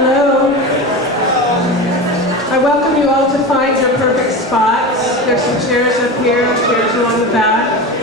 Hello. I welcome you all to find your perfect spots. There's some chairs up here, chairs along the back.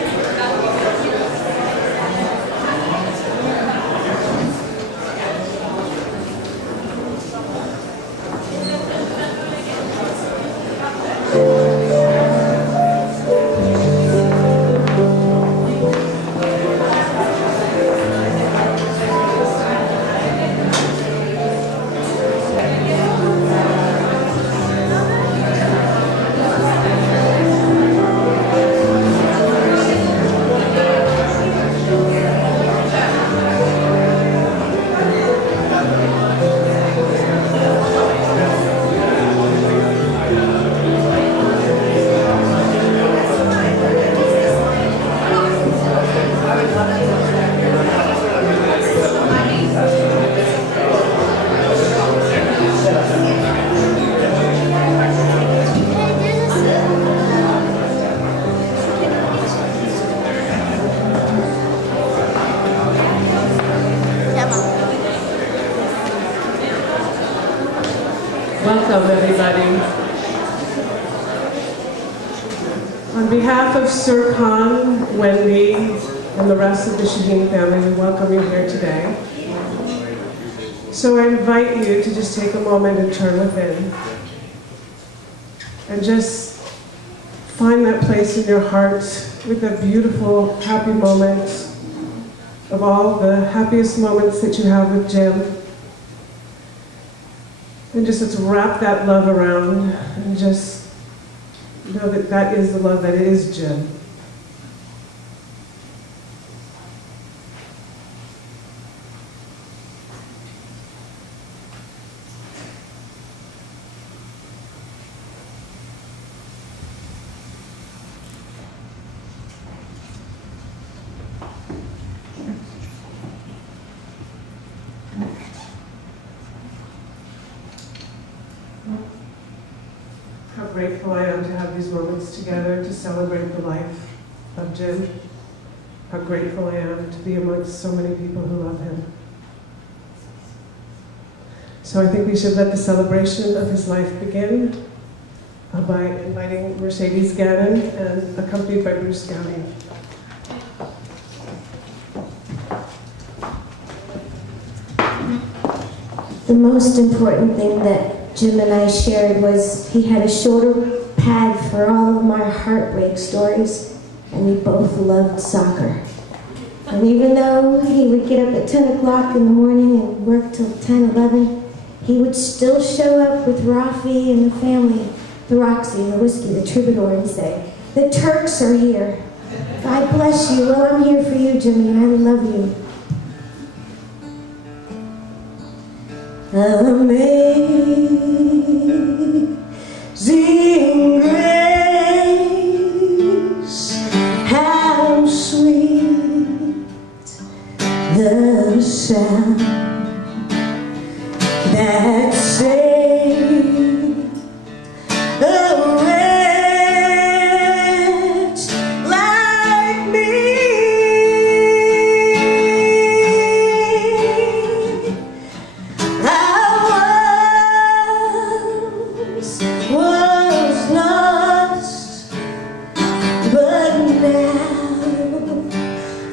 Welcome, everybody. On behalf of Sir Khan, Wendy, and the rest of the Sahin family, we welcome you here today. So I invite you to just take a moment and turn within. And just find that place in your heart with a beautiful, happy moment of all the happiest moments that you have with Jim. And just let's wrap that love around and just know that that is the love that is Jim. How grateful I am to have these moments together to celebrate the life of Jim. How grateful I am to be amongst so many people who love him. So I think we should let the celebration of his life begin by inviting Mercedes Gannon and accompanied by Bruce Gowdy. The most important thing that Jim and I shared was he had a shoulder pad for all of my heartbreak stories, and we both loved soccer. And even though he would get up at 10 o'clock in the morning and work till 10, 11, he would still show up with Rafi and the family, the Roxy, the whiskey, the troubadour, and say, "The Turks are here. God bless you. Well, I'm here for you, Jimmy, and I love you." Amazing grace, how sweet the sound that saved a wretch like me. Was lost, but now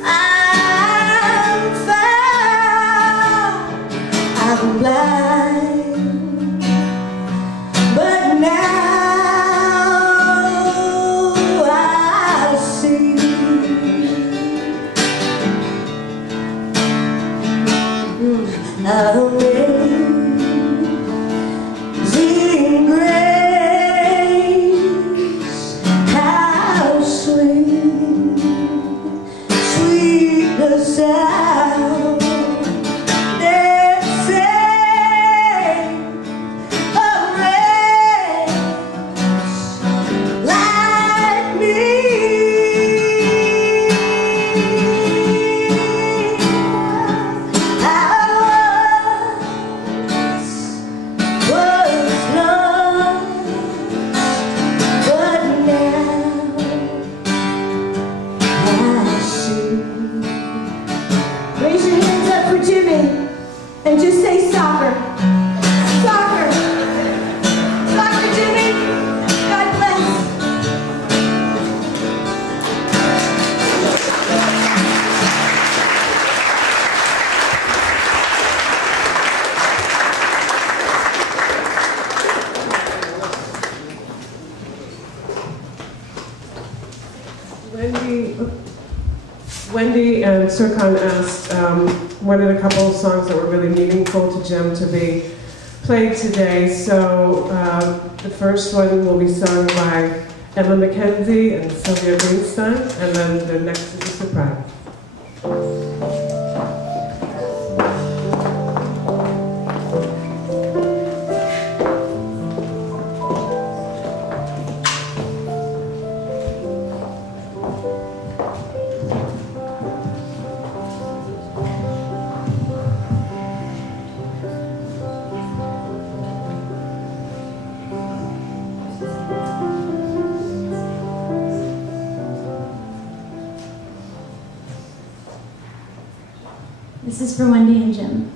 I'm found. I'm blind, but now I see. Amazing grace, how sweet, sweet the sound that saved a wretch like me. Raise your hands up for Jimmy and just say soccer. Wendy and Sirkan asked, wanted a couple of songs that were really meaningful to Jim to be played today. So the first one will be sung by Emma McKenzie and Sylvia Greenstein, and then the next is a surprise. This is for Wendy and Jim.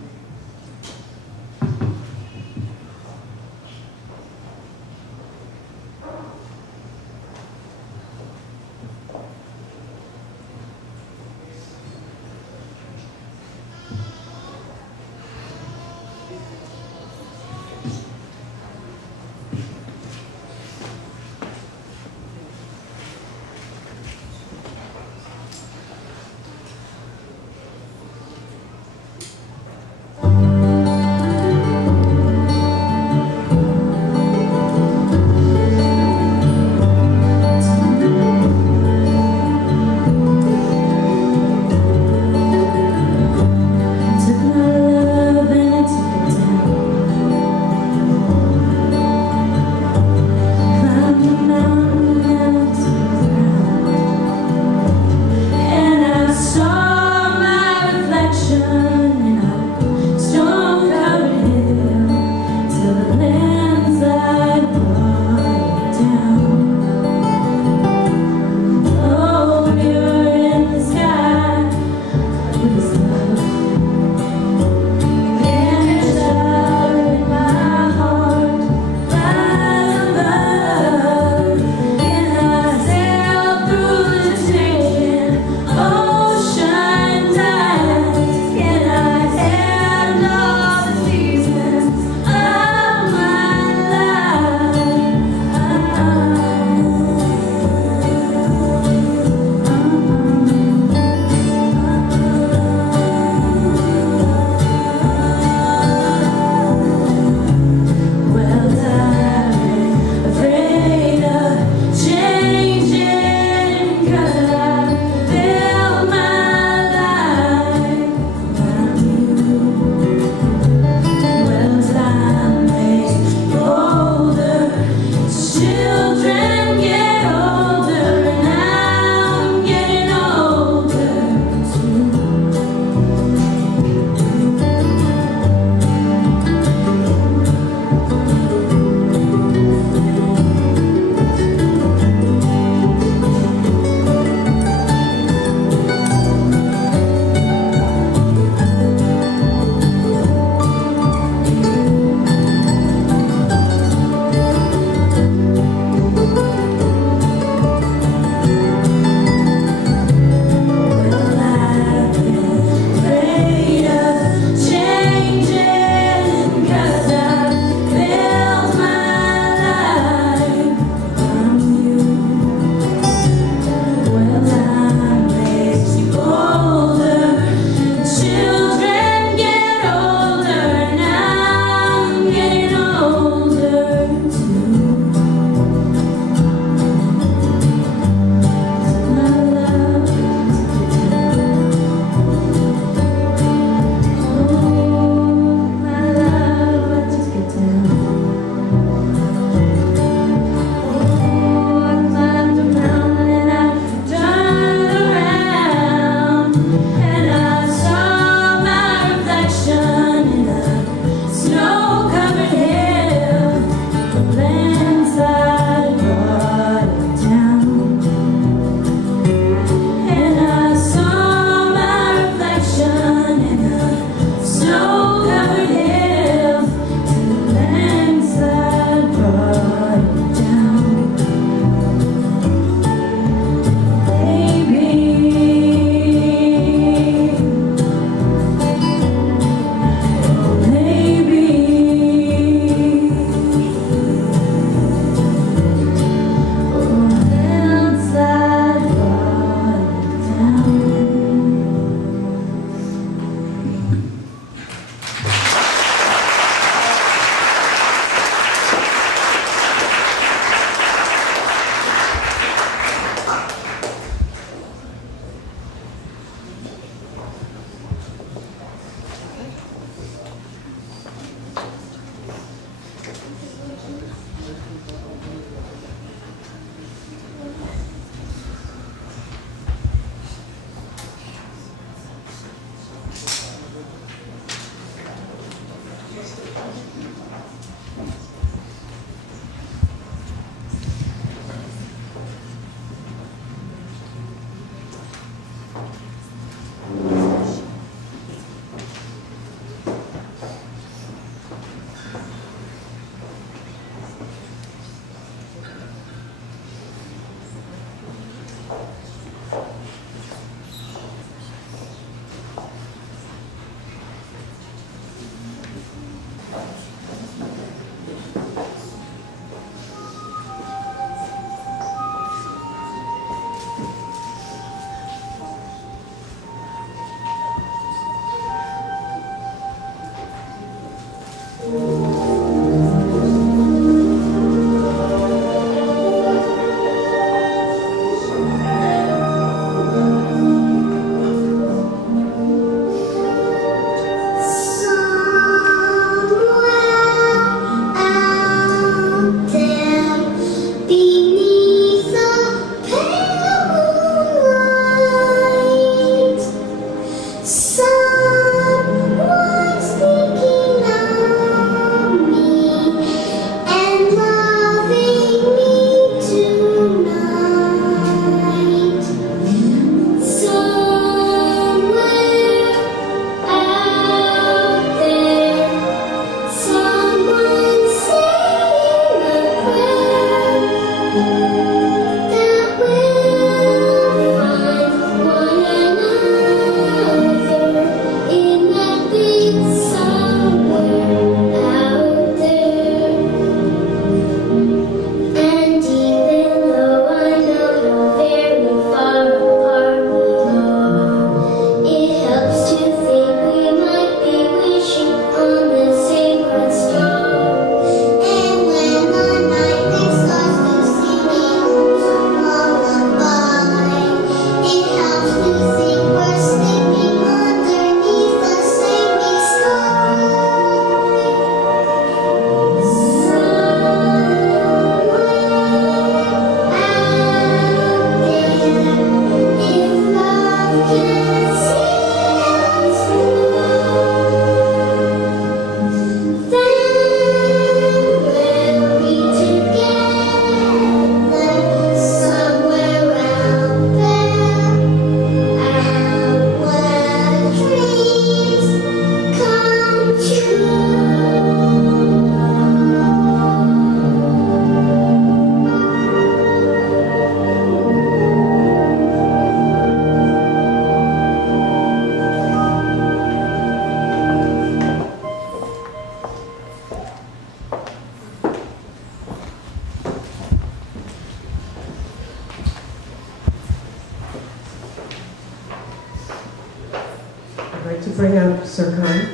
like to bring up Serkan.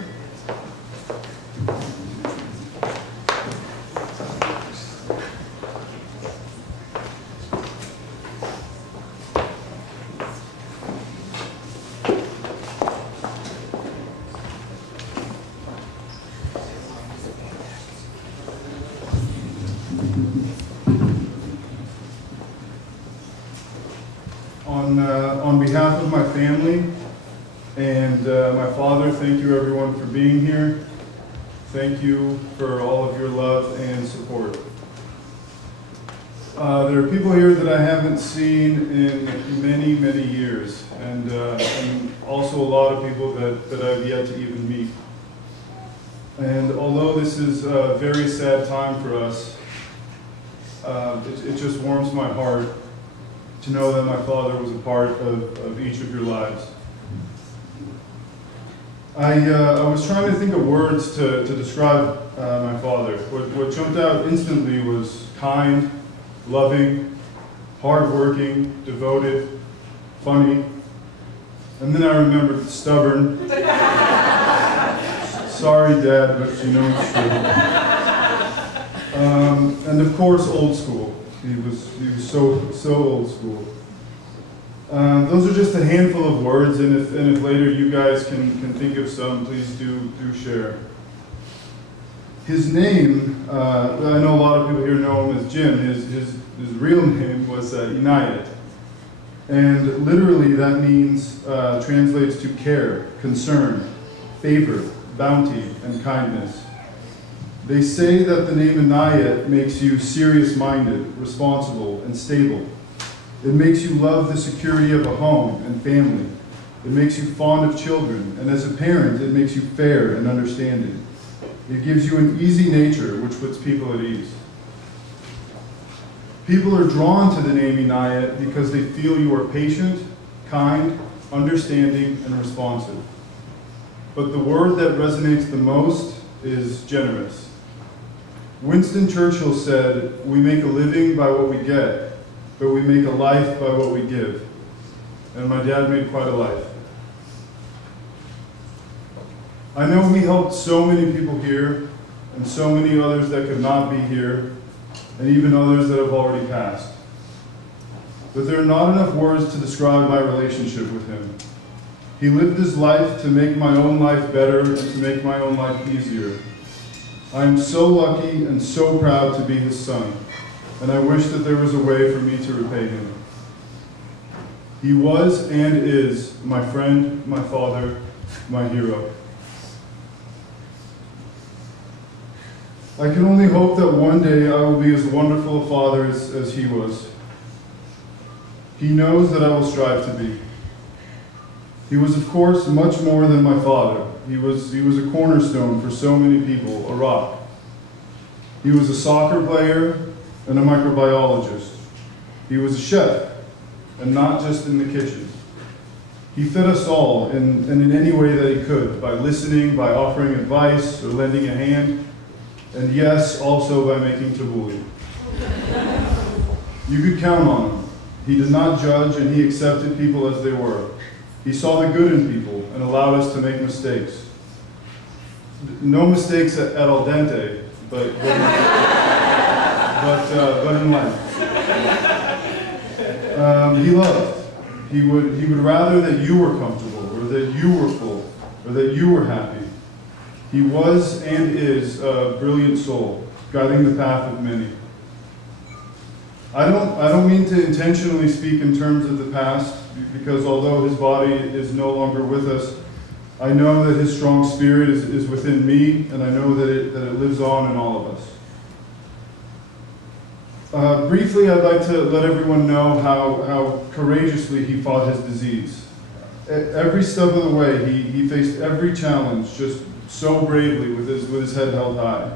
On behalf of my family and my father, thank you everyone for being here. Thank you for all of your love and support. There are people here that I haven't seen in many, many years, and also a lot of people that I've yet to even meet. And although this is a very sad time for us, it just warms my heart to know that my father was a part of each of your lives. I was trying to think of words to describe my father. What jumped out instantly was kind, loving, hardworking, devoted, funny, and then I remembered stubborn. Sorry, Dad, but you know it's true. And of course, old school. He was so old school. Those are just a handful of words, and if later you guys can think of some, please do share. His name, I know a lot of people here know him as Jim. His real name was Inayet, and literally that means translates to care, concern, favor, bounty, and kindness. They say that the name Inayet makes you serious-minded, responsible, and stable. It makes you love the security of a home and family. It makes you fond of children, and as a parent, it makes you fair and understanding. It gives you an easy nature, which puts people at ease. People are drawn to the name Inayet because they feel you are patient, kind, understanding, and responsive. But the word that resonates the most is generous. Winston Churchill said, "We make a living by what we get, but we make a life by what we give." And my dad made quite a life. I know he helped so many people here, and so many others that could not be here, and even others that have already passed. But there are not enough words to describe my relationship with him. He lived his life to make my own life better and to make my own life easier. I am so lucky and so proud to be his son, and I wish that there was a way for me to repay him. He was and is my friend, my father, my hero. I can only hope that one day I will be as wonderful a father as he was. He knows that I will strive to be. He was, of course, much more than my father. He was a cornerstone for so many people, a rock. He was a soccer player and a microbiologist. He was a chef, and not just in the kitchen. He fed us all and in any way that he could, by listening, by offering advice, or lending a hand, and yes, also by making tabbouleh. You could count on him. He did not judge, and he accepted people as they were. He saw the good in people and allowed us to make mistakes. No mistakes at al dente, but in life. He loved. He would rather that you were comfortable, or that you were full, or that you were happy. He was and is a brilliant soul, guiding the path of many. I don't mean to intentionally speak in terms of the past, because although his body is no longer with us, I know that his strong spirit is within me, and I know that it lives on in all of us. Briefly, I'd like to let everyone know how courageously he fought his disease. Every step of the way, he faced every challenge just so bravely with his head held high.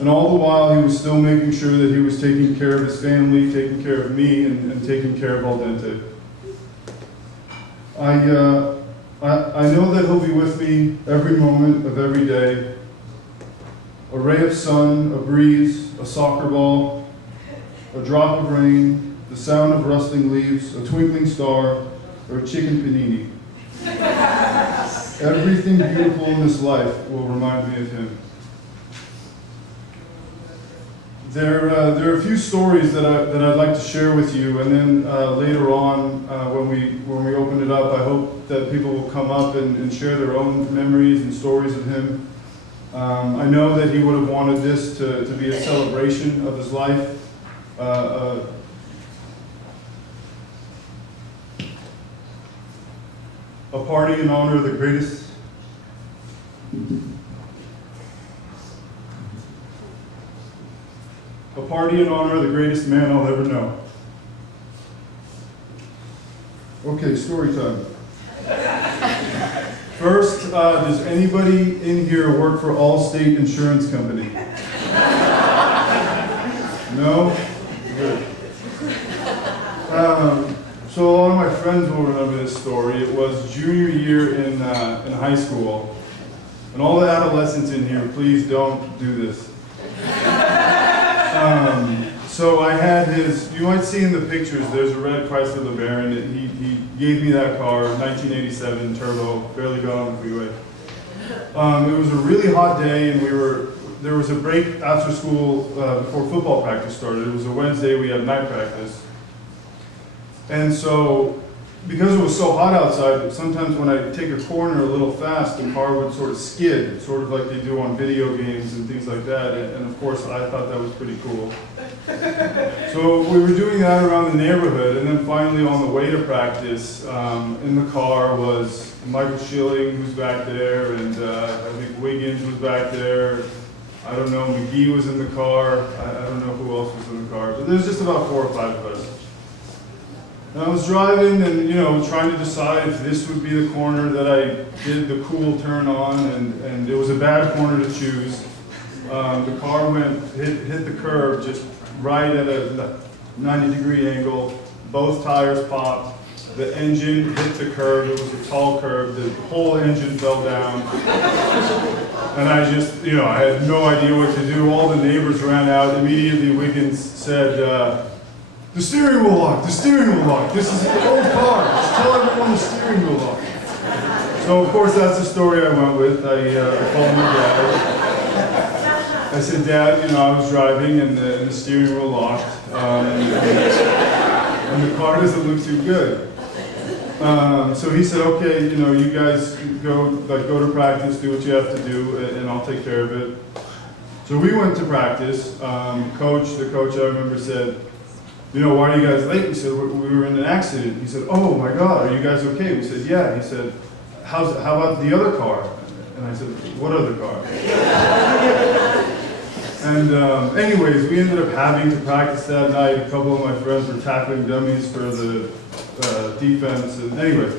And all the while, he was still making sure that he was taking care of his family, taking care of me, and taking care of al dente. I know that he'll be with me every moment of every day. A ray of sun, a breeze, a soccer ball, a drop of rain, the sound of rustling leaves, a twinkling star, or a chicken panini. Everything beautiful in this life will remind me of him. There are a few stories that I'd like to share with you, and then later on, when we open it up, I hope that people will come up and share their own memories and stories of him. I know that he would have wanted this to be a celebration of his life. A party in honor of the greatest. A party in honor of the greatest man I'll ever know. Okay, story time. First, does anybody in here work for Allstate Insurance Company? No? Good. So a lot of my friends will remember this story. It was junior year in high school. And all the adolescents in here, please don't do this. So I had his, you might see in the pictures, there's a red Chrysler LeBaron. He gave me that car, 1987 turbo, barely got on the freeway. It was a really hot day, and there was a break after school before football practice started. It was a Wednesday, we had night practice. And so, because it was so hot outside, sometimes when I take a corner a little fast, the car would sort of skid, sort of like they do on video games and things like that. And of course, I thought that was pretty cool. So we were doing that around the neighborhood, and then finally on the way to practice, in the car was Michael Schilling, who's back there, and I think Wiggins was back there. I don't know, McGee was in the car. I don't know who else was in the car, but there's just about 4 or 5 of us. And I was driving and, trying to decide if this would be the corner that I did the cool turn on, and it was a bad corner to choose. The car hit the curb just right at a 90-degree angle. Both tires popped. The engine hit the curb. It was a tall curb. The whole engine fell down. And I just, I had no idea what to do. All the neighbors ran out. Immediately, Wiggins said, the steering wheel locked, the steering wheel locked. This is an old car. Just tell everyone the steering wheel locked. So, of course, that's the story I went with. I called my dad. I said, Dad, I was driving and the steering wheel locked. And the car doesn't look too good. So he said, okay, you guys go to practice, do what you have to do, and I'll take care of it. So we went to practice. The coach I remember said, why are you guys late? We said, we were in an accident. He said, oh my God, are you guys okay? We said, yeah. He said, how about the other car? And I said, what other car? And anyways, we ended up having to practice that night. A couple of my friends were tackling dummies for the defense. And anyway,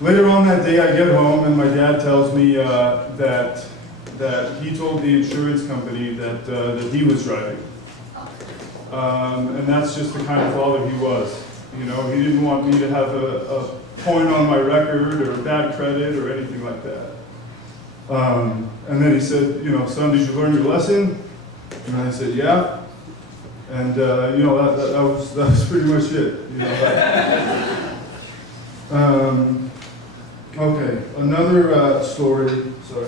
later on that day I get home and my dad tells me that he told the insurance company that he was driving. And that's just the kind of father he was. He didn't want me to have a point on my record or bad credit or anything like that. And then he said, son, did you learn your lesson? And I said, yeah. And that was pretty much it. Okay, another story. Sorry.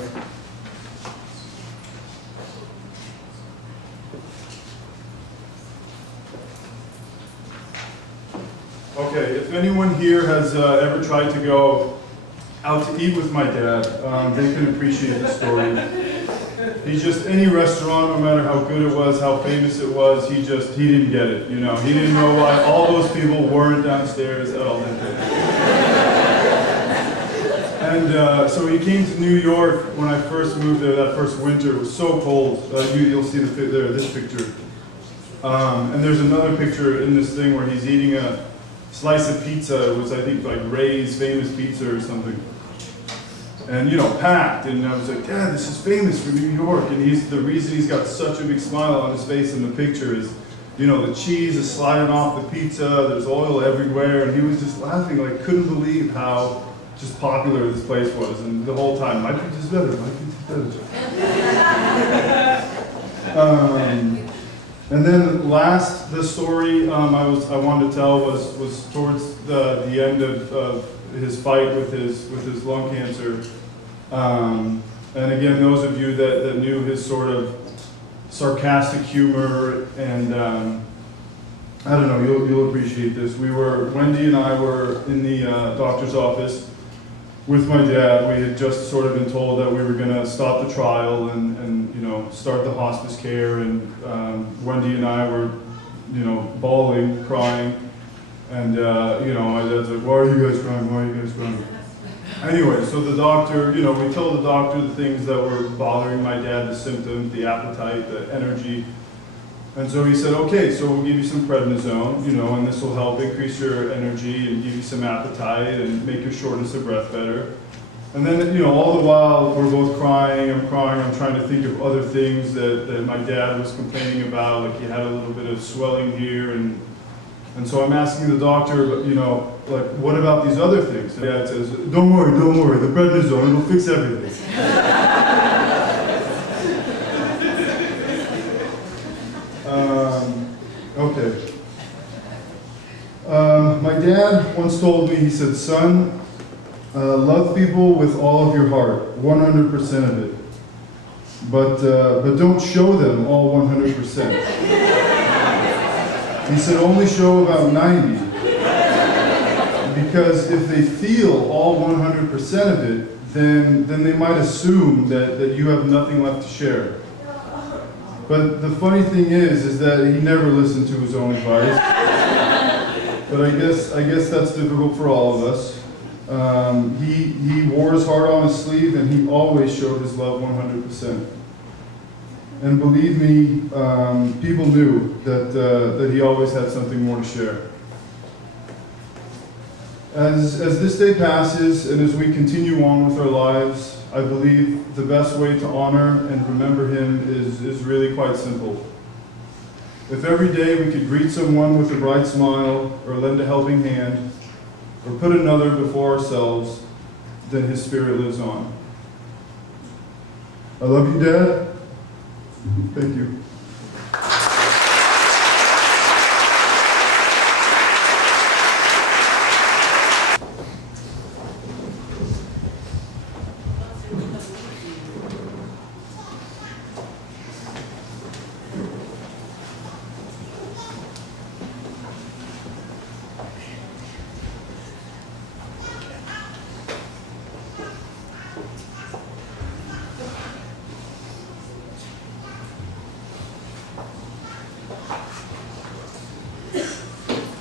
Okay, if anyone here has ever tried to go out to eat with my dad, they can appreciate the story. Any restaurant, no matter how good it was, how famous it was, he didn't get it, He didn't know why all those people weren't downstairs at all that day. And so he came to New York when I first moved there, that first winter. It was so cold. You'll see this picture. And there's another picture in this thing where he's eating a slice of pizza. It was, I think, like Ray's famous pizza or something. And, packed. And I was like, Dad, this is famous for New York. And the reason he's got such a big smile on his face in the picture is, the cheese is sliding off the pizza. There's oil everywhere. And he was just laughing, like, couldn't believe how just popular this place was. And the whole time, my pizza's better, my pizza's better. And then last, the story I wanted to tell was towards the end of his fight with his lung cancer. And again, those of you that knew his sort of sarcastic humor, and I don't know, you'll appreciate this. Wendy and I were in the doctor's office with my dad. We had just sort of been told that we were going to stop the trial and you know, start the hospice care, and Wendy and I were, you know, bawling, crying, and you know, my dad's like, "Why are you guys crying? Why are you guys crying?" Anyway, so the doctor, you know, we told the doctor the things that were bothering my dad, the symptoms, the appetite, the energy. And so he said, okay, so we'll give you some prednisone, you know, and this will help increase your energy and give you some appetite and make your shortness of breath better. And then, you know, all the while we're both crying, I'm trying to think of other things that my dad was complaining about, like he had a little bit of swelling here, and so I'm asking the doctor, you know, like, what about these other things? And Dad says, don't worry, the prednisone, it'll fix everything. Okay. My dad once told me, he said, son, love people with all of your heart, 100% of it. But don't show them all 100%. He said, only show about 90. Because if they feel all 100% of it, then they might assume that you have nothing left to share. But the funny thing is that he never listened to his own advice. But I guess that's difficult for all of us. He wore his heart on his sleeve, and he always showed his love 100%. And believe me, people knew that he always had something more to share. As this day passes, and as we continue on with our lives, I believe the best way to honor and remember him is really quite simple. If every day we could greet someone with a bright smile, or lend a helping hand, or put another before ourselves, then his spirit lives on. I love you, Dad. Thank you.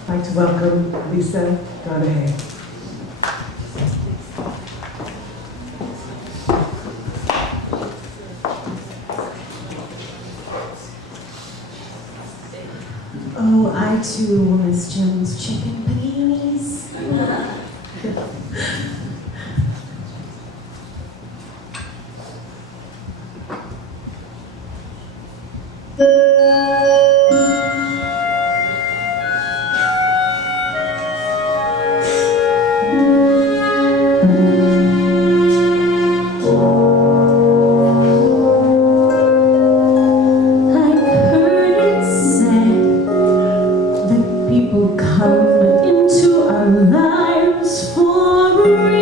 I'd like to welcome Lisa Donahue. Oh, I too will miss Jim's chicken paninis. People come into our lives for a reason.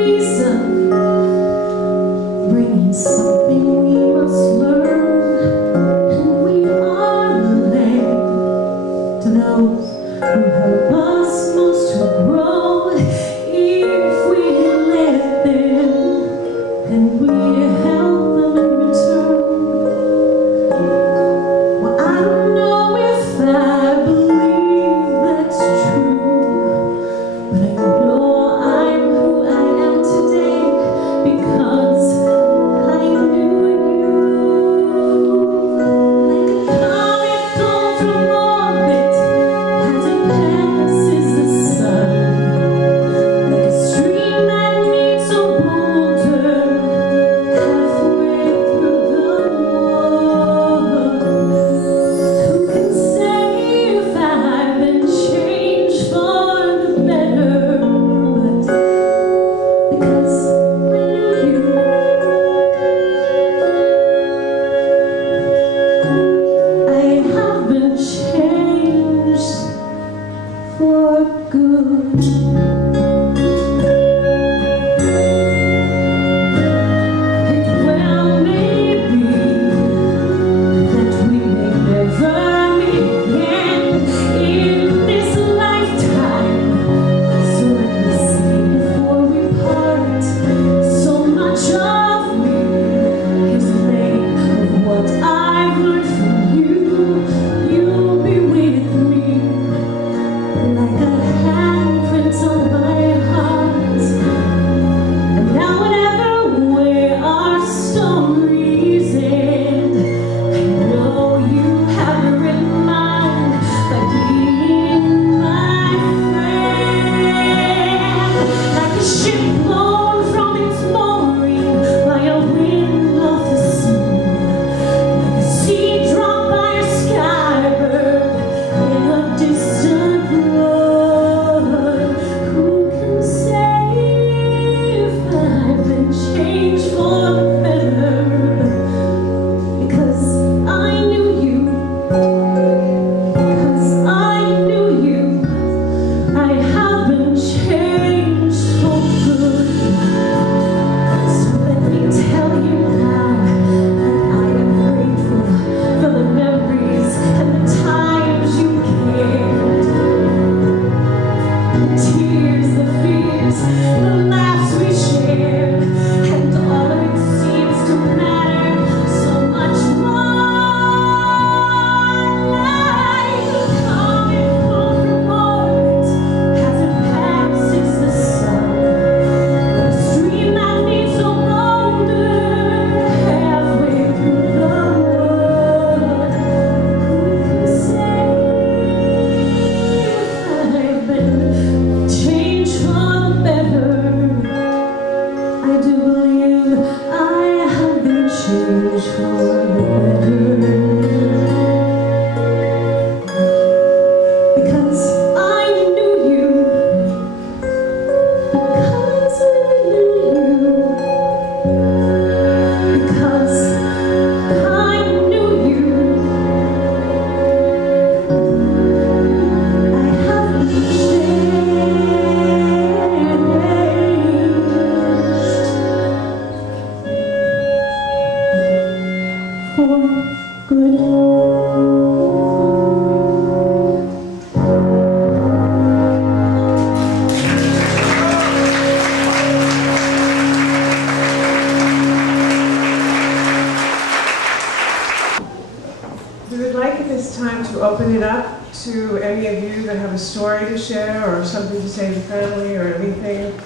of you that have a story to share or something to say to family or anything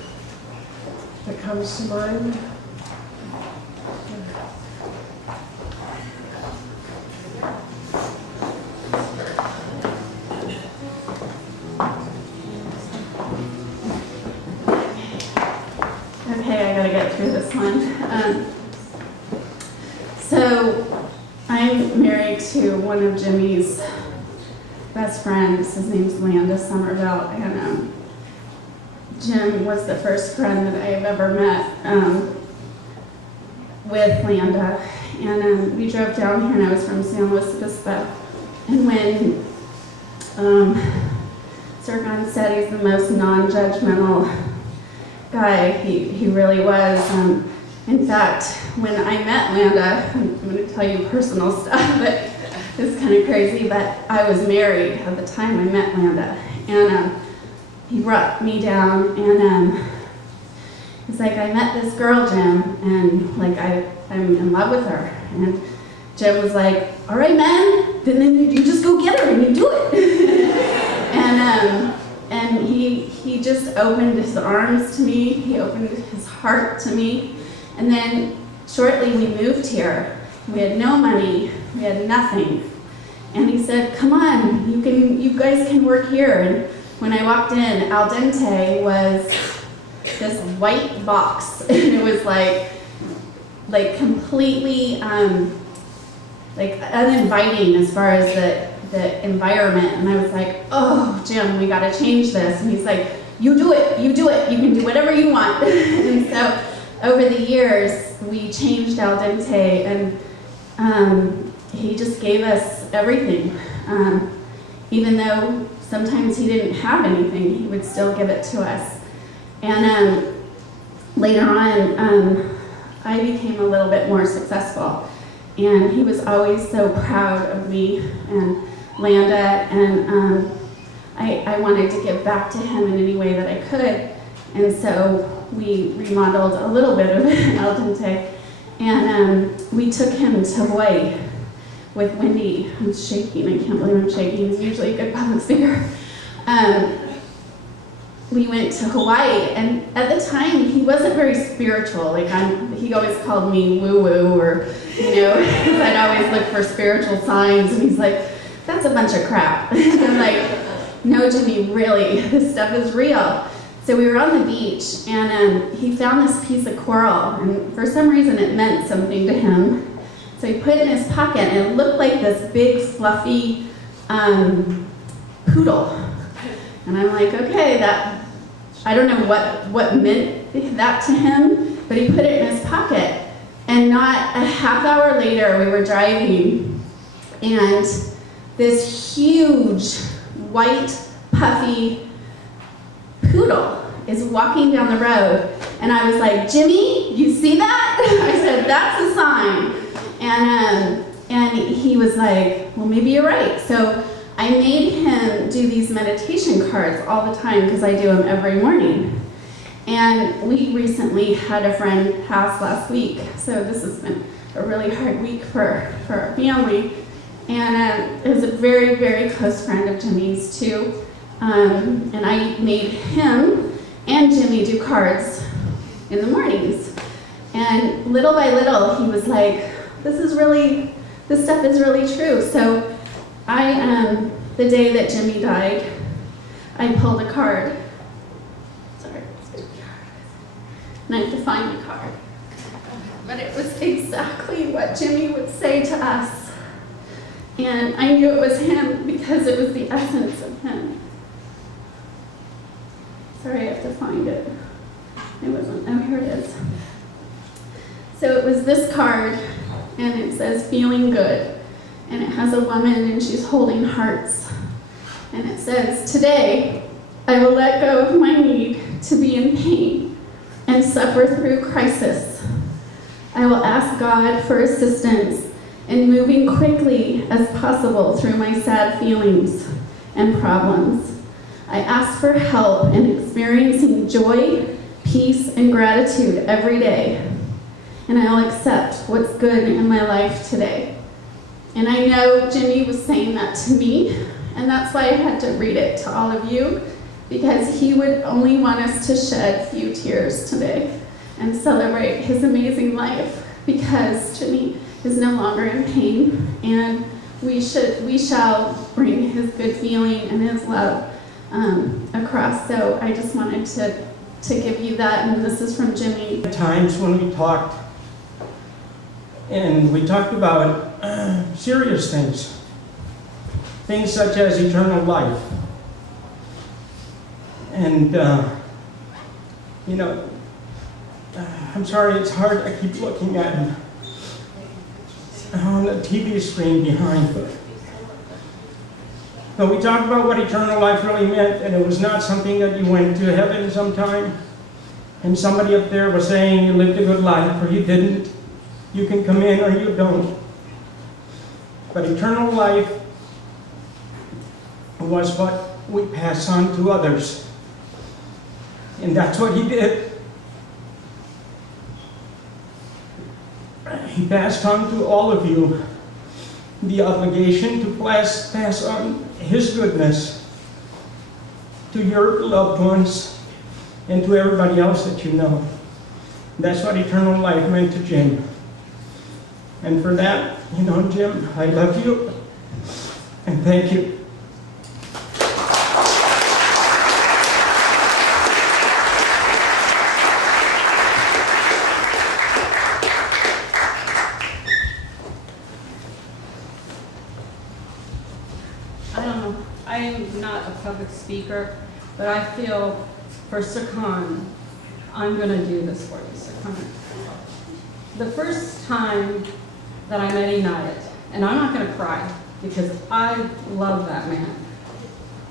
that comes to mind? Okay, I gotta get through this one. So, I'm married to one of Jimmy's best friends. His name's Landa Somerville, and Jim was the first friend that I've ever met with Landa. And we drove down here, and I was from San Luis Obispo. And when Serkan said he's the most non-judgmental guy, he really was. In fact, when I met Landa, I'm going to tell you personal stuff, but it's kind of crazy, but I was married at the time I met Landa. And he brought me down, and he's like, I met this girl, Jim, and like I'm in love with her. And Jim was like, all right, man, then you just go get her and you do it. and he just opened his arms to me. He opened his heart to me. And then shortly we moved here. We had no money. We had nothing. And he said, come on, you guys can work here. And when I walked in, Al Dente was this white box. And it was like completely like uninviting as far as the environment. And I was like, oh, Jim, we gotta change this. And he's like, you do it, you can do whatever you want. And so over the years, we changed Al Dente, and he just gave us everything. Even though sometimes he didn't have anything, he would still give it to us. And later on, I became a little bit more successful. And he was always so proud of me and Landa, and I wanted to give back to him in any way that I could. And so we remodeled a little bit of Al Dente, and we took him to Hawaii with Wendy. I'm shaking, I can't believe I'm shaking. He's usually a good public speaker. We went to Hawaii, and at the time, he wasn't very spiritual. Like, he always called me woo-woo, or, because I'd always look for spiritual signs, and he's like, that's a bunch of crap. And I'm like, no, Jimmy, really, this stuff is real. So we were on the beach, and he found this piece of coral, and for some reason it meant something to him. So he put it in his pocket, and it looked like this big, fluffy poodle. And I'm like, okay, I don't know what meant that to him, but he put it in his pocket. And not a half hour later, we were driving, and this huge, white, puffy poodle is walking down the road. And I was like, Jimmy, you see that? I said, that's a sign. And he was like, well, maybe you're right. So I made him do these meditation cards all the time, because I do them every morning. And we recently had a friend pass last week, so this has been a really hard week for our family. And it was a very, very close friend of Jimmy's too. And I made him and Jimmy do cards in the mornings. And little by little, he was like, this stuff is really true. So the day that Jimmy died, I pulled a card. Sorry, it's going to be hard. And I have to find the card. But it was exactly what Jimmy would say to us. And I knew it was him because it was the essence of him. Sorry, I have to find it. It wasn't, oh, here it is. So it was this card, and it says, feeling good. And it has a woman, and she's holding hearts. And it says, today, I will let go of my need to be in pain and suffer through crisis. I will ask God for assistance in moving quickly as possible through my sad feelings and problems. I ask for help in experiencing joy, peace, and gratitude every day. And I'll accept what's good in my life today. And I know Jimmy was saying that to me, And that's why I had to read it to all of you, because he would only want us to shed few tears today and celebrate his amazing life, because Jimmy is no longer in pain, and we shall bring his good feeling and his love across. So I just wanted to give you that, and this is from Jimmy. Times when we talked, and we talked about serious things such as eternal life. And, you know, I'm sorry, it's hard, I keep looking at him on the TV screen behind. But we talked about what eternal life really meant, and it was not something that you went to heaven sometime, and somebody up there was saying you lived a good life, or you didn't. You can come in or you don't. But eternal life was what we pass on to others. And that's what he did. He passed on to all of you the obligation to pass on his goodness to your loved ones and to everybody else that you know. That's what eternal life meant to Jim. And for that, you know, Jim, I love you and thank you. I'm not a public speaker, but I feel for Sahin, I'm going to do this for you, Sahin. The first time that I met Inayet, and I'm not going to cry because I love that man.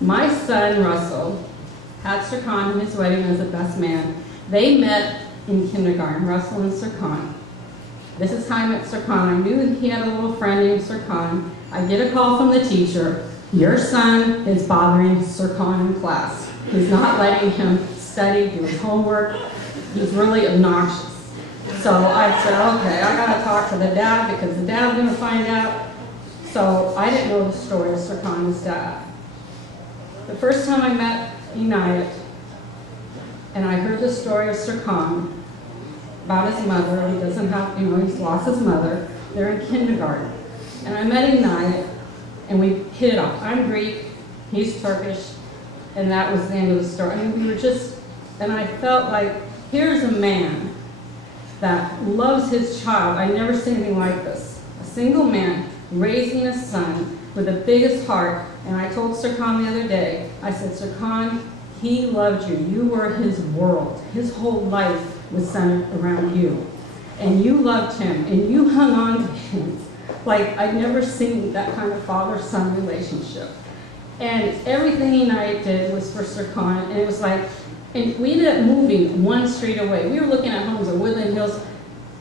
My son, Russell, had Sahin in his wedding as the best man. They met in kindergarten, Russell and Sahin. This is how I met Sahin. I knew he had a little friend named Sahin. I get a call from the teacher. Your son is bothering Sahin in class. He's not letting him study, do his homework. He's really obnoxious. So I said, okay, I gotta talk to the dad because the dad's gonna find out. So I didn't know the story of Sahin's dad. The first time I met Inayet, and I heard the story of Sahin about his mother. He doesn't have, you know, he's lost his mother. They're in kindergarten. And I met Inayet, and we hit it off. I'm Greek, he's Turkish, and that was the end of the story. I mean, we were just, and I felt like, here's a man that loves his child. I never seen anything like this. A single man raising a son with the biggest heart. And I told Sahin the other day, I said, Sahin, he loved you. You were his world. His whole life was centered around you. And you loved him, and you hung on to him. Like, I'd never seen that kind of father-son relationship. And everything Inayet did was for Sahin, and it was like, and we ended up moving one street away. We were looking at homes in Woodland Hills,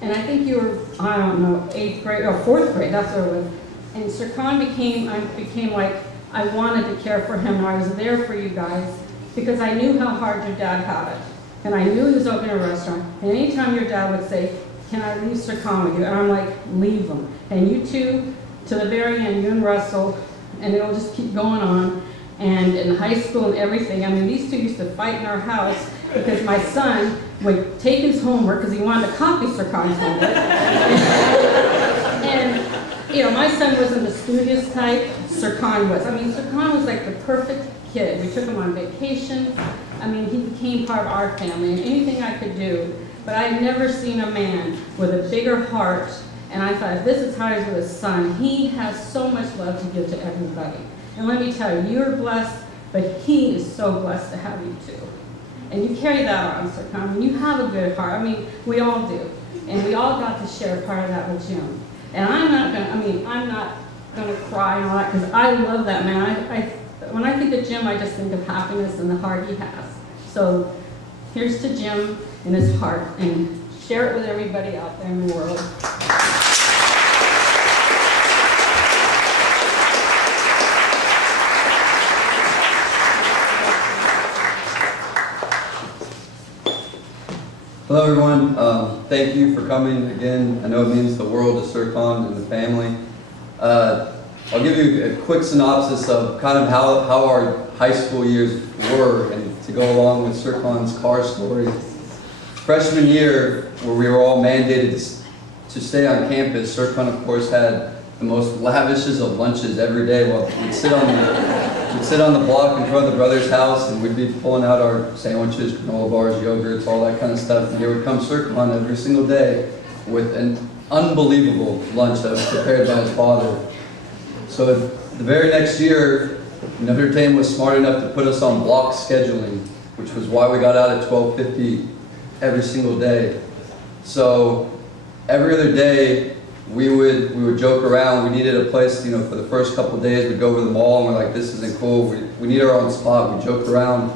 and I think you were, I don't know, 8th grade, or 4th grade, that's where it was. And Sahin I became like, I wanted to care for him, and I was there for you guys, because I knew how hard your dad had it. And I knew he was opening a restaurant, and anytime your dad would say, can I leave Sahin with you? And I'm like, leave him. And you two, to the very end, you and Russell, and it'll just keep going on. And in high school and everything, I mean, these two used to fight in our house because my son would take his homework because he wanted to copy Sahin's homework. And, you know, my son wasn't the studious type, Sahin was. I mean, Sahin was like the perfect kid. We took him on vacation. I mean, he became part of our family, and anything I could do. But I've never seen a man with a bigger heart. And I thought, if this is how he's with his son, he has so much love to give to everybody. And let me tell you, you're blessed, but he is so blessed to have you too. And you carry that on, Sahin, and you have a good heart. I mean, we all do. And we all got to share part of that with Jim. And I'm not gonna cry and all that, because I love that man. When I think of Jim, I just think of happiness and the heart he has. So here's to Jim and his heart, and share it with everybody out there in the world. Hello everyone, thank you for coming again. I know it means the world to Sahin and the family. I'll give you a quick synopsis of kind of how our high school years were, and to go along with Sir Khan's car story. Freshman year, where we were all mandated to stay on campus, Sir Khan, of course, had the most lavishes of lunches every day. Well, we'd sit on the block in front of the brother's house, and we'd be pulling out our sandwiches, granola bars, yogurts, all that kind of stuff. And here would come Sir Khan every single day with an unbelievable lunch that was prepared by his father. So the very next year, Notre Dame was smart enough to put us on block scheduling, which was why we got out at 12:50 every single day. So every other day, we would joke around. We needed a place, you know, for the first couple of days. We'd go over to the mall, and we're like, this isn't cool. We need our own spot. We joked around.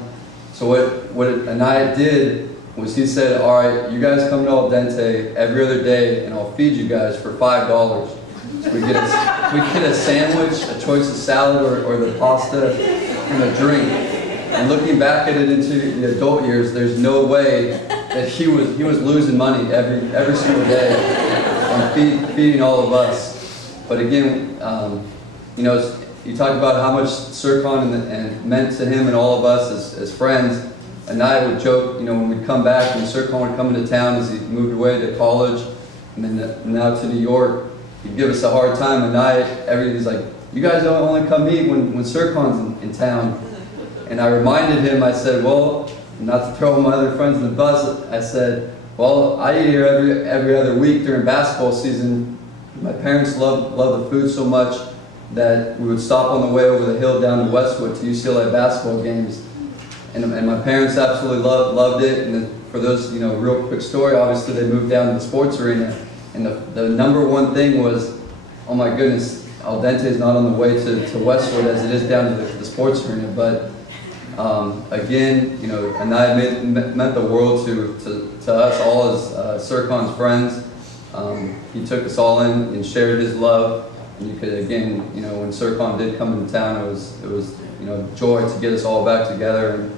So what Inayet did was he said, all right, you guys come to Al Dente every other day, and I'll feed you guys for $5. So we'd get a sandwich, a choice of salad, or the pasta, and a drink. And looking back at it into the adult years, there's no way that he was losing money every single day on feeding all of us. But again, you know, you talk about how much Sir Khan and meant to him and all of us as friends. And I would joke, you know, when we'd come back, when Sir Khan would come into town as he moved away to college, and then now to New York, he'd give us a hard time. And he's like, you guys don't only come eat when Sir Khan's in town. And I reminded him, I said, well, not to throw my other friends in the bus, I said, well, I eat here every other week during basketball season. My parents love the food so much that we would stop on the way over the hill down to Westwood to UCLA basketball games. And my parents absolutely loved it. And for those, you know, real quick story, obviously they moved down to the sports arena. And the number one thing was, oh my goodness, Al Dente is not on the way to Westwood as it is down to the sports arena. But again, you know, and that meant the world to us all as Sir Khan's friends. He took us all in and shared his love. And you could, again, you know, when Sir Khan did come into town, it was you know, joy to get us all back together, and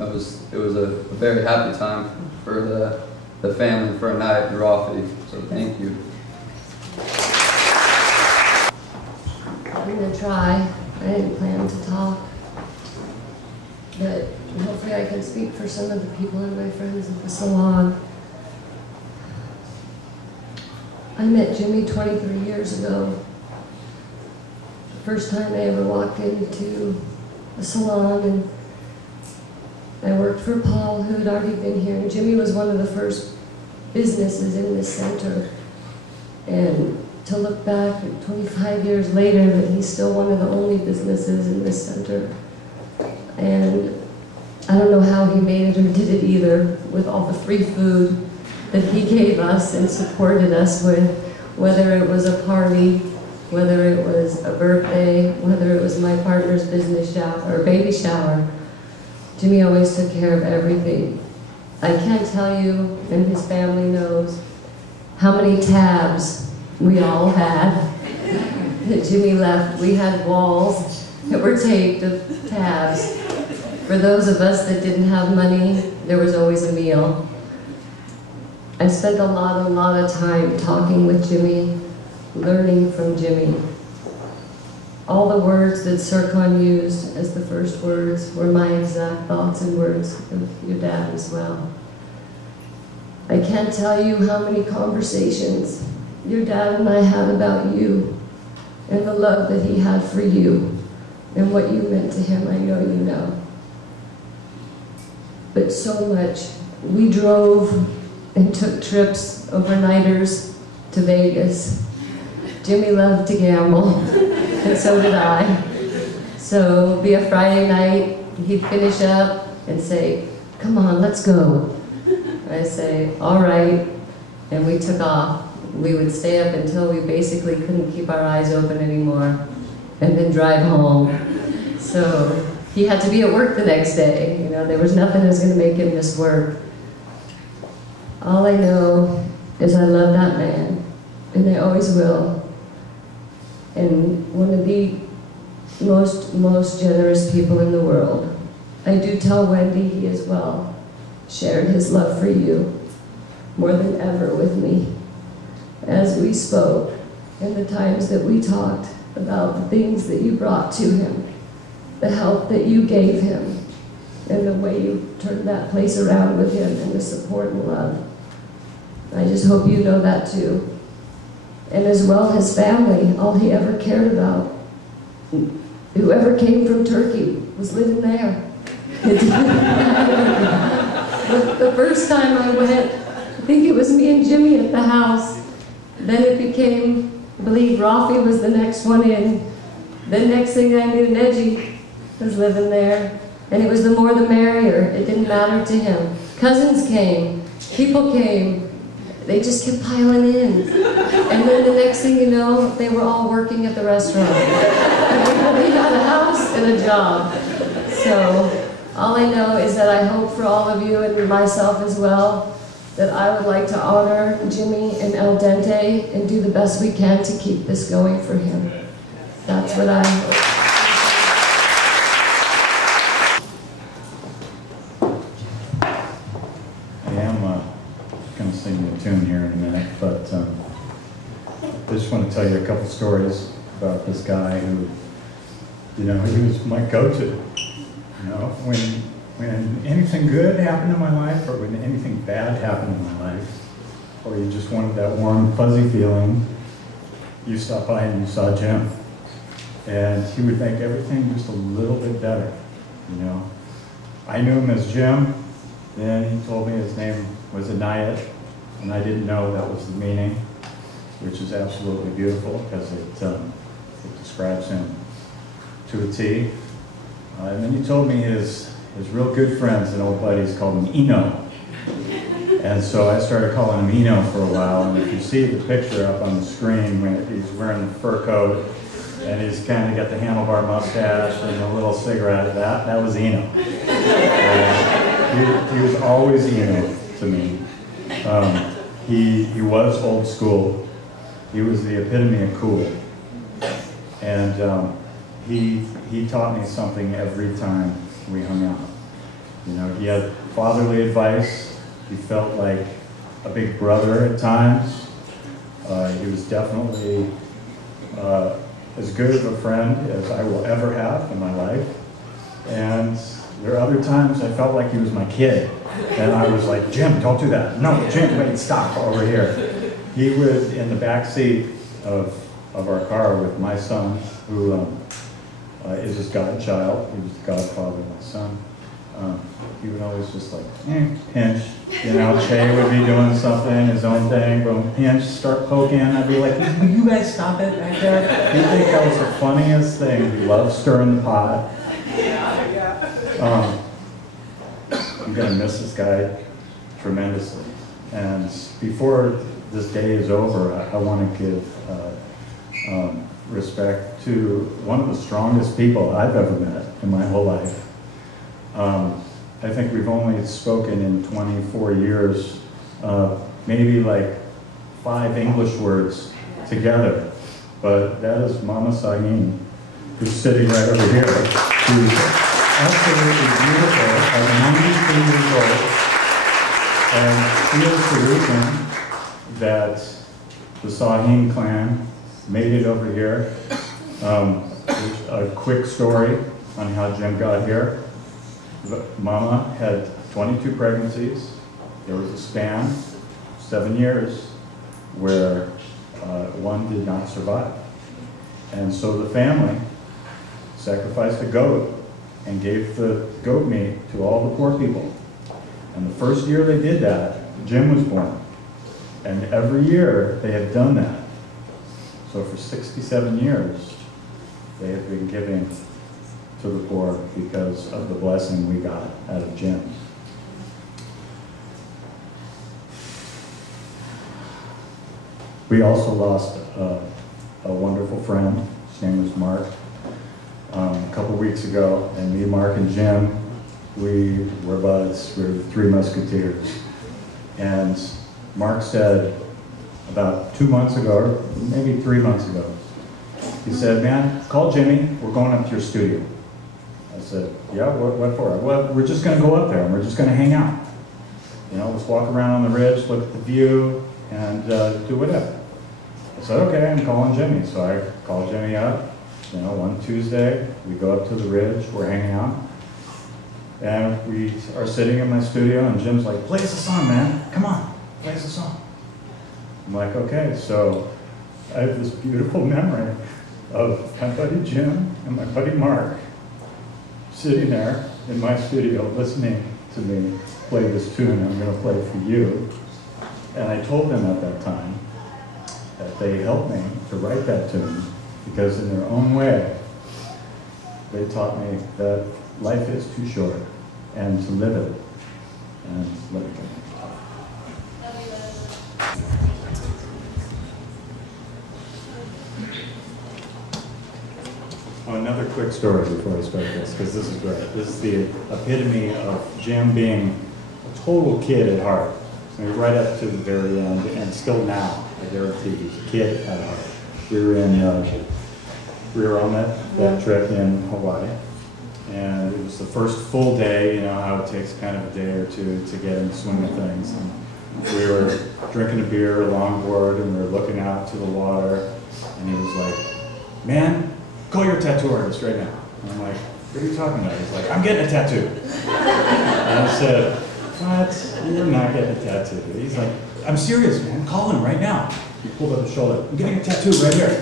it was a very happy time for the family, for Inayet and Rafi. So thank you. I'm gonna try. I didn't plan to talk, but hopefully I can speak for some of the people and my friends at the salon. I met Jimmy 23 years ago. The first time I ever walked into the salon, and I worked for Paul, who had already been here, and Jimmy was one of the first businesses in this center. And to look back at 25 years later, that he's still one of the only businesses in this center. And I don't know how he made it or did it either, with all the free food that he gave us and supported us with, whether it was a party, whether it was a birthday, whether it was my partner's business shower or baby shower. Jimmy always took care of everything. I can't tell you, and his family knows, how many tabs we all had that Jimmy left. We had walls that were taped of tabs. For those of us that didn't have money, there was always a meal. I spent a lot of time talking with Jimmy, learning from Jimmy. All the words that Sir Khan used as the first words were my exact thoughts and words of your dad as well. I can't tell you how many conversations your dad and I had about you and the love that he had for you and what you meant to him. I know you know. But so much. We drove and took trips, overnighters, to Vegas. Jimmy loved to gamble, and so did I. So it'd be a Friday night, he'd finish up and say, come on, let's go. I'd say, all right, and we took off. We would stay up until we basically couldn't keep our eyes open anymore, and then drive home. So he had to be at work the next day. You know, there was nothing that was going to make him miss work. All I know is I love that man, and I always will. And one of the most generous people in the world. I do tell Wendy he as well shared his love for you more than ever with me. As we spoke and the times that we talked, about the things that you brought to him, the help that you gave him, and the way you turned that place around with him, and the support and love. I just hope you know that too. And as well, his family, all he ever cared about. Whoever came from Turkey was living there. The first time I went, I think it was me and Jimmy at the house. Then it became, I believe Rafi was the next one in. Then next thing I knew, Neji was living there. And it was the more the merrier. It didn't matter to him. Cousins came, people came. They just kept piling in. And then the next thing you know, they were all working at the restaurant. Everybody had a house and a job. So all I know is that I hope for all of you and myself as well, that I would like to honor Jimmy and El Dente and do the best we can to keep this going for him. That's what I hope. Sing you a tune here in a minute, but I just want to tell you a couple stories about this guy who, he was my go-to. When anything good happened in my life, or when anything bad happened in my life, or you just wanted that warm, fuzzy feeling, you stopped by and you saw Jim. And he would make everything just a little bit better, I knew him as Jim, then he told me his name was Inayet. And I didn't know that was the meaning, which is absolutely beautiful because it describes him to a T. And then he told me his real good friends and old buddies called him Eno. And so I started calling him Eno for a while. And if you see the picture up on the screen, he's wearing the fur coat and he's kind of got the handlebar mustache and a little cigarette. That was Eno. He was always Eno to me. He was old school. He was the epitome of cool. And he taught me something every time we hung out. He had fatherly advice. He felt like a big brother at times. He was definitely as good of a friend as I will ever have in my life. And there are other times I felt like he was my kid. And I was like, Jim, don't do that. No, Jim, wait, stop over here. He was in the back seat of our car with my son, who is his godchild. He was the godfather of my son. He would always just like, pinch. Che would be doing something, his own thing, boom, pinch, start poking. I'd be like, will you guys stop it back there? He'd think that was the funniest thing. He loved stirring the pot. I'm going to miss this guy tremendously. And before this day is over, I want to give respect to one of the strongest people I've ever met in my whole life. I think we've only spoken in 24 years, maybe like 5 English words together. But that is Mama Sahin, who's sitting right over here, who's absolutely beautiful at 93 years old, and she is the reason that the Sahin clan made it over here. A quick story on how Jim got here. Mama had 22 pregnancies. There was a span, 7 years, where one did not survive. And so the family sacrificed a goat and gave the goat meat to all the poor people. And the first year they did that, Jim was born. And every year they have done that. So for 67 years, they have been giving to the poor because of the blessing we got out of Jim. We also lost a wonderful friend. His name was Mark. A couple weeks ago, and me, Mark, and Jim, we were buds. We were the 3 Musketeers. And Mark said about 2 months ago, or maybe 3 months ago, he said, man, call Jimmy, we're going up to your studio. I said, yeah, what for? Well, we're just going to go up there and we're just going to hang out. Let's walk around on the ridge, look at the view, and do whatever. I said, okay, I'm calling Jimmy. So I called Jimmy up. You know, one Tuesday, we go up to the ridge, we're hanging out. And we are sitting in my studio, and Jim's like, play us a song, man. Come on, play us a song. I'm like, okay. So I have this beautiful memory of my buddy Jim and my buddy Mark sitting there in my studio listening to me play this tune I'm going to play for you. And I told them at that time that they helped me to write that tune because in their own way, they taught me that life is too short and to live it and let it go. Oh, another quick story before I start this, because this is great. This is the epitome of Jim being a total kid at heart. I mean, right up to the very end, and still now, I guarantee he's a kid at heart. We were on that trip in Hawaii, and it was the first full day. You know how it takes kind of a day or two to get in the swing of things. And we were drinking a beer longboard, and we were looking out to the water, and he was like, "Man, call your tattoo artist right now." And I'm like, "What are you talking about?" He's like, "I'm getting a tattoo." And I said, "What? You're not getting a tattoo." He's like, "I'm serious, man. Call him right now." He pulled up his shoulder. "I'm getting a tattoo right here."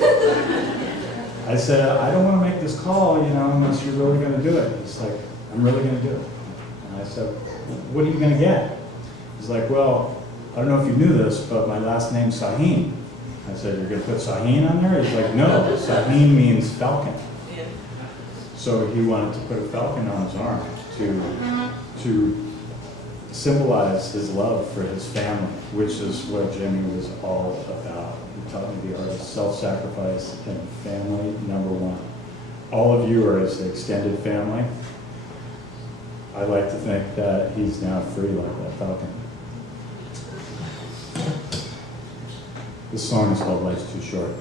I said, "I don't want to make this call, you know, unless you're really going to do it." He's like, "I'm really going to do it." And I said, "What are you going to get?" He's like, "Well, I don't know if you knew this, but my last name's Sahin." I said, "You're going to put Sahin on there?" He's like, "No, Sahin means falcon." So he wanted to put a falcon on his arm to symbolize his love for his family, which is what Jimmy was all about. He taught me the art of self-sacrifice and family #1. All of you are his extended family. I like to think that he's now free like that falcon. This song is called Life's Too Short.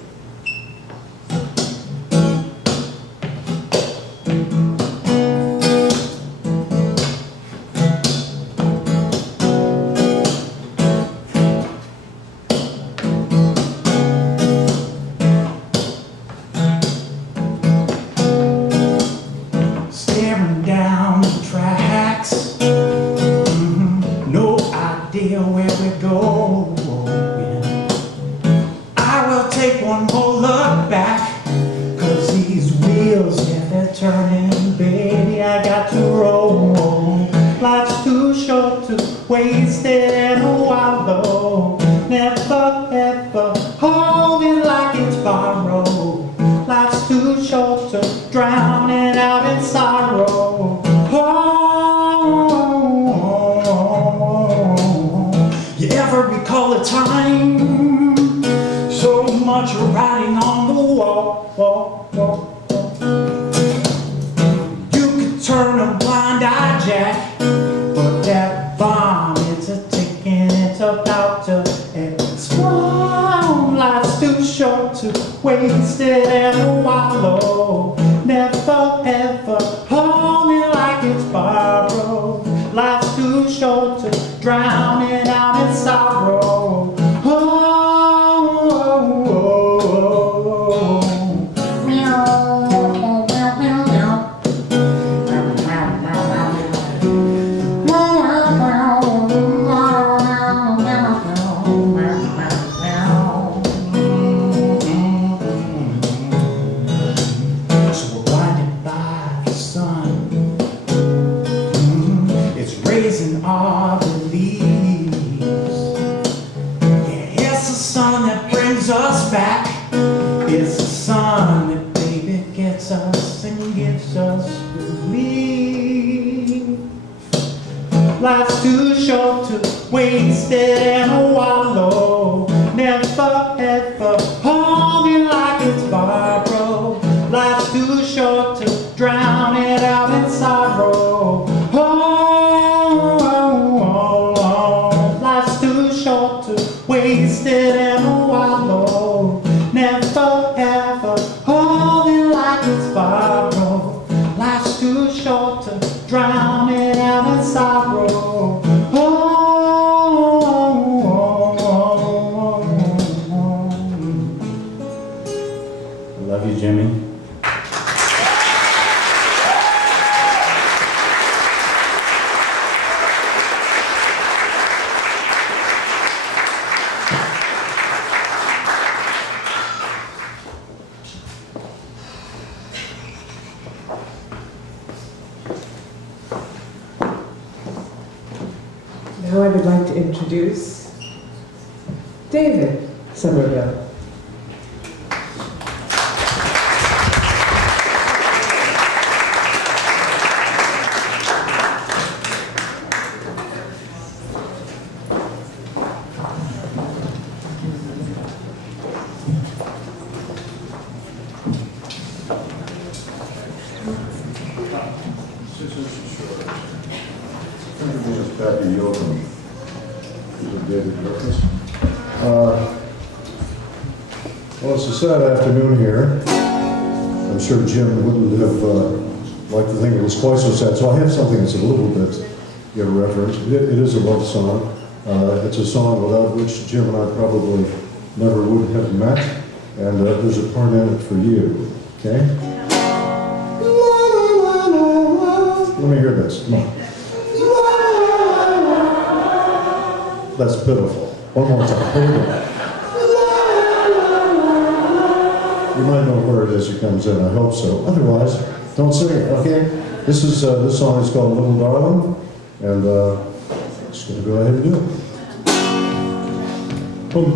Staring down the tracks, no idea where we're going. I will take one more look back, 'cause these wheels, yeah, they're turning, baby, I got to roll. Life's too short to waste it and wallow. Never ever hold it like it's borrowed. Life's too short to drown it out in sorrow. You ever recall a time? So much writing on the wall. You could turn a blind eye, Jack, but that bomb is a ticking, it's about to explode. Life's too short to waste it and wallow. Never ever hold it like it's borrowed. Life's too short to drown it out in sorrow. Raising all the leaves. Yeah, it's the sun that brings us back. It's the sun that, baby, gets us and gives us relief. Life's too short to waste it and wallow. Never ever hold it like it's borrowed. Life's too short to drown it out in sorrow. Wasted and wallow. Never ever hold it like it's borrowed. Life's too short to drown it out in sorrow. introduce David Somerville. Well, it's a sad afternoon here. I'm sure Jim wouldn't have liked to think it was quite so sad. So I have something that's a little bit irreverent. It is a love song. It's a song without which Jim and I probably never would have met. And there's a part in it for you. Okay? Let me hear this. Come on. That's pitiful. One more time. Here we go. You might know where it is it comes in. I hope so. Otherwise, don't sing it. Okay? This song is called "Little Darling," and just going to go ahead and do it. Boom.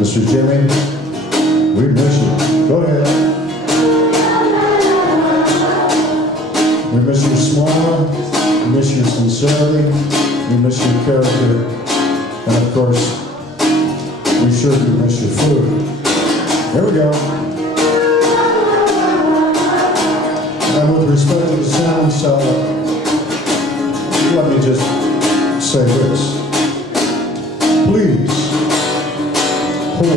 Mr. Jimmy, we miss you. Go ahead. We miss your smile, we miss your sincerity, we miss your character, and of course, we sure do miss your food. Here we go. And with respect to the sounds, let me just say this. Please, hold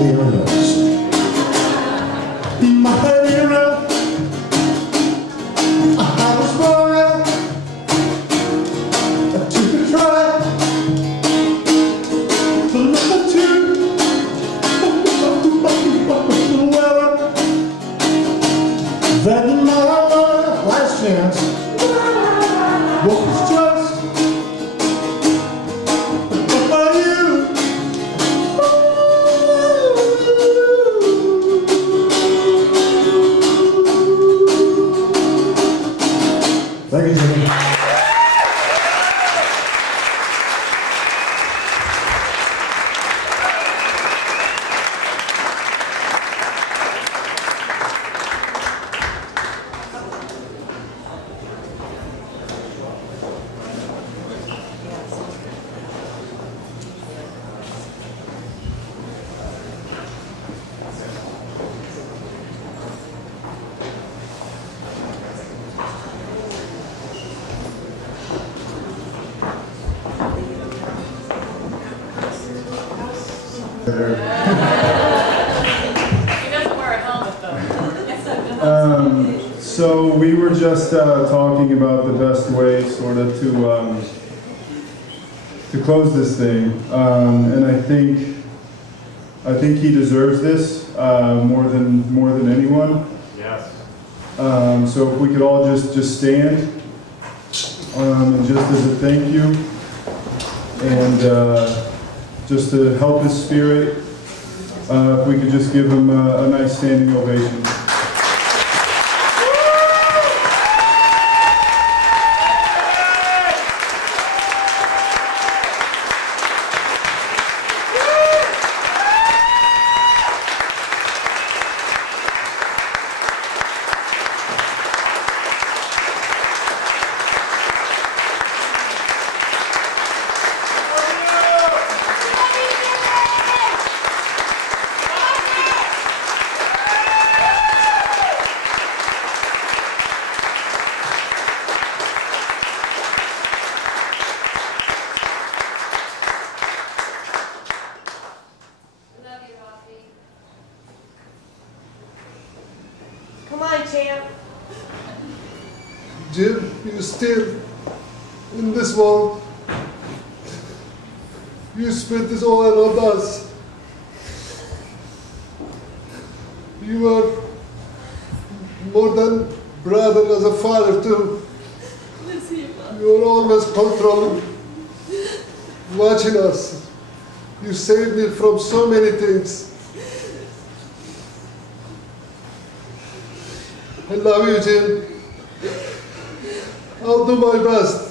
the earnest. My hero, I was born to try to look to well, that my last chance was just for you. Thank you, Jimmy. He doesn't wear a helmet though. So we were just talking about the best way sort of to close this thing, and I think he deserves this more than anyone. Yes. So if we could all just stand, and just as a thank you, and just to help his spirit, if we could just give him a nice standing ovation. Jim, you still in this world. You spent this all around us. You are more than brother, as a father too. You are always controlling, watching us. You saved me from so many things. I love you, Jim. I'll do my best.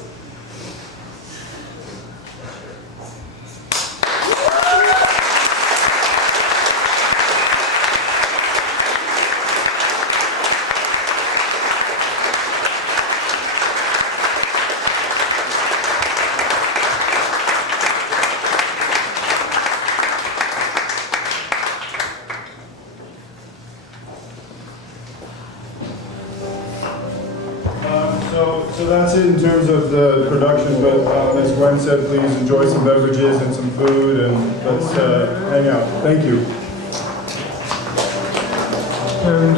So that's it in terms of the production, but as Gwen said, please enjoy some beverages and some food, and let's hang out. Thank you. And